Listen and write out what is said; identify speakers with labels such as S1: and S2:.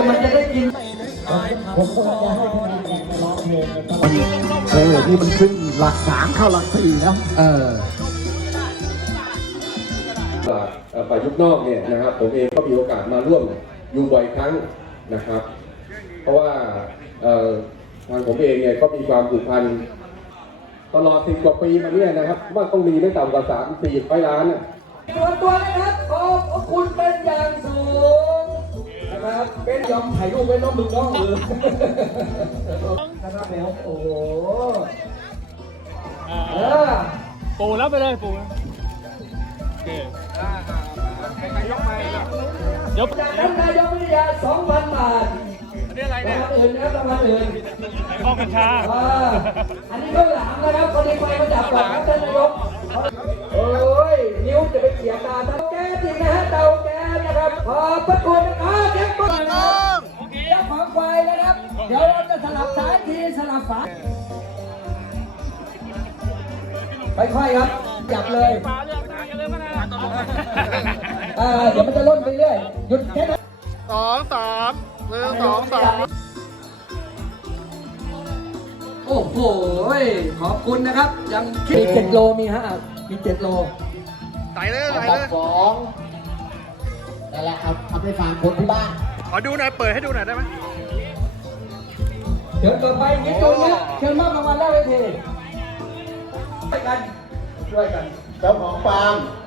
S1: มันจะได้กิน
S2: ผมก็จะให้คะแนนแบบร้องเพลงนี่มันขึ้นหลัก3เข้าหลัก4แล้ว
S3: ฝ่ายยุคนอกเนี่ยนะครับผมเองก็มีโอกาสมาร่วมอยู่บ่อยครั้งนะครับเพราะว่าทางผมเองเนี่ยก็มีความผูกพันตลอด10 กว่าปีมาเนี่ยนะครับว่าต้องมีไม่ต่ำกว่า3-400 ล้าน
S1: ตัวนะครับขอบคุณเป็นอย่างสูงนะครับเป็นยอมถ่ายรูปไว้น้องมึงน้องนะครับแล้วโอ้โห
S4: ปูแล้วไปเลยปู
S1: จากนั้นนายกวิทยา 2,000 บาท
S4: อันนี้อะไรเนี่ย
S1: รางวัลอื่นนะรางวัลอื่น
S4: ข้าวกัญชา
S1: อันนี้ก็หลามนะครับคนที่ไปมาจากหลามท่านนายกโอ้ยนิ้วจะไปเขี่ยตาเตาแก๊สจริงนะฮะเตาแก๊สนะครับขอบพระคุณนะครับเก็บปืนนะครับเจ้าของไฟนะครับเดี๋ยวเราจะสลับซ้ายทีสลับฝาค่อยๆครับจับเลยเดี๋ยวมันจะล่นไปเรื่อยหยุดแค่นั้นโอ้โหขอบคุณนะครับยังมี7 โลมีฮะมี7 โล
S2: ใส่เลย2นั่นแหละเอาไปฝากคนที่บ้าน
S4: ขอดูหน่อยเปิดให้ดูหน่อยได้ไหม
S1: เดี๋ยวต่อไปนิดนึงนะเชิญมอบรางวัลได้เลยทีช่วยกัน
S2: เจ้าของฟาร์ม